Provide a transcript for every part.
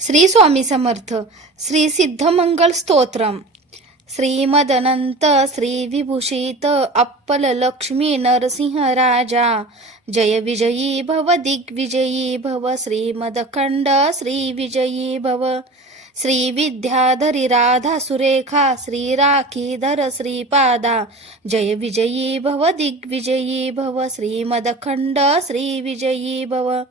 श्री स्वामी समर्थ. श्री सिद्धमंगल स्तोत्रम. श्रीमदनंत श्री विभूषित अप्पल लक्ष्मी नरसिंह राजा, जय विजयी भव दिग्विजयी भव. श्रीमदखंड श्री विजयी भव. श्री विद्याधरी राधा सुरेखा, श्री राखीधर श्रीपादा, जय विजयी भव दिग्विजयी भव. श्रीमदखंड श्री विजयी भव.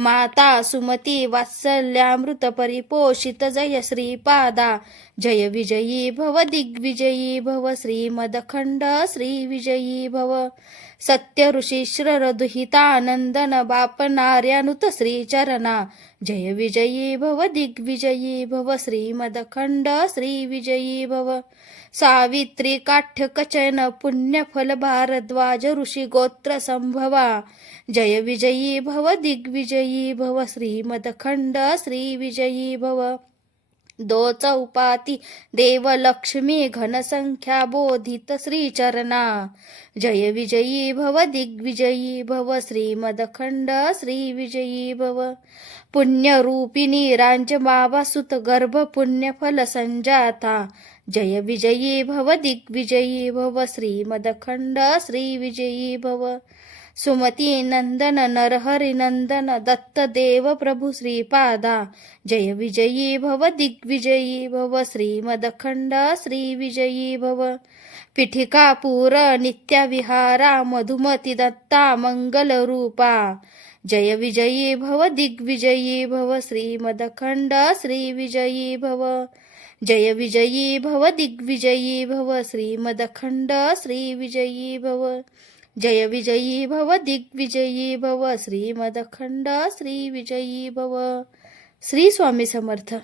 माता सुमती वात्सल्यामृत परिपोषित, जय श्रीपादा, जय विजयी भव दिग्विजयी भव. श्रीमदखंड श्री विजयी भव. सत्य ऋषीश्वर दुहितानंदन बापनार्यानुत श्रीचरणा, जय विजयी भव दिग्विजयी भव. श्रीमदखंड श्री विजयी भव. सावित्री काठ्य कचन पुण्यफल भारद्वाज ऋषी गोत्र संभवा, जय विजयी भव दिग्विजयी भव. श्रीमदखंड श्री विजयी भव. दो चौपाती देवलक्ष्मी घनसंख्या बोधित श्रीचरणा, जय विजयी भव दिग्विजयी भव. श्रीमदखंड श्री विजयी भव. पुण्यरूपिणी रांजमावा सुत गर्भ पुण्यफल संजाता, जय विजयी भव दिग्विजयी भव. श्रीमदखंड श्री विजयी भव. सुमती नंदन नरहरि नंदन दत्त देव प्रभु श्रीपादा, जय विजयी भव दिग्विजयी भव. श्रीमदखंड श्री विजयी भव. पीठिकापूर नित्यविहारा मधुमती दत्ता मंगल रूपा, जय विजयी भव दिग्विजयी भव. श्रीमदखंड श्री विजयी भव. जय विजयी भव दिग्विजयी भव. श्रीमदखंड श्री विजयी भव. जय विजयी भव दिग्विजयी भव. श्रीमदखंड श्री विजयी भव. श्री स्वामी समर्थ.